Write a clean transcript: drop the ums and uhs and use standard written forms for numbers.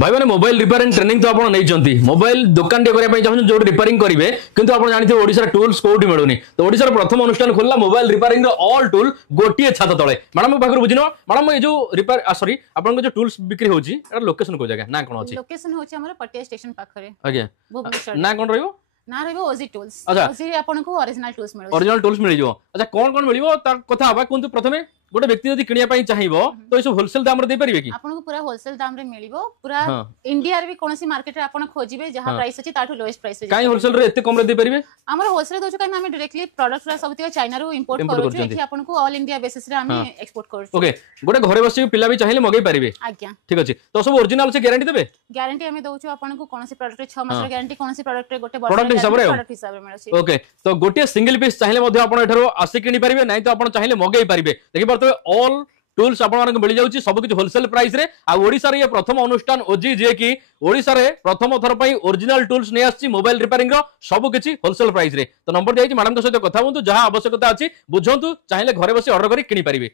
भाई मैंने mobile repairing training तो आपन नहीं मोबाइल दुकान टे करबा चाहछन जो रिपेयरिंग करिवे किंतु आपन जानिथे ओडिसा टूल्स कोठी मिलुनी तो ओडिसा प्रथम अनुष्ठान खोलला मोबाइल रिपेयरिंग रो ऑल टूल गोटिए छात तळे मैडम मो पाखर बुझिनो मैडम ये जो रिपेयर सॉरी आपन को जो टूल्स बिक्री होची एटा लोकेशन को जगह ना कोन अछि लोकेशन होची हमर पटिया स्टेशन पाखरे आज्ञा भुवनेश्वर ना कोन रहइबो ना रहइबो ओजी टूल्स अच्छा ओजी आपन को ओरिजिनल टूल्स मिलु ओरिजिनल टूल्स मिल जो अच्छा कोन मिलिबो तार कथा हबा कोन प्रथमे गोटे व्यक्ति यदि किनिया पई चाहिबो तो ये सब होलसेल दाम रे दे परिबे की आपन को पूरा होलसेल दाम रे मिलिबो पूरा इंडिया रे भी कोनसी मार्केट रे आपन खोजिबे जहां प्राइस अछि ताठू लोएस्ट प्राइस रे काई होलसेल रे एते कम रे दे परिबे हमर होलसेल दोछु काई हम डायरेक्टली प्रोडक्ट रा सब तिका चाइना रो इंपोर्ट करू छु एठी आपन को ऑल इंडिया बेसिस रे हम एक्सपोर्ट करू छु ओके गोटे घरे बसी पिला भी चाहिए मगै परिबे आज्ञा ठीक अछि तो सब ओरिजिनल से गारंटी देबे गारंटी हम दोछु आपन को कोनसी प्रोडक्ट रे 6 मास रे गारंटी कोनसी प्रोडक्ट रे गोटे प्रोडक्ट हिसाब रे मिलछि ओके तो गोटे सिंगल पीस चाहिए मध्ये आपण एठारो आसी किनी परिबे नै तो आपण चाहिए मगै परिबे देखि परतो ऑल टूल्स आपण मानक मिल जाउची सब कुछ होलसेल प्राइस रे आ ओडिसा रे ये प्रथम अनुष्ठान ओजी जे कि ओडिसा रे प्रथम थर पई ओरिजिनल टूल्स नै आछि मोबाइल रिपेयरिंग रो सब कुछ होलसेल प्राइस रे तो नंबर देइची मैडम तो सहित कथा हुंतु जहां आवश्यकता अछि बुझंतु चाहिए घरे बसी ऑर्डर करी किनी परिबे।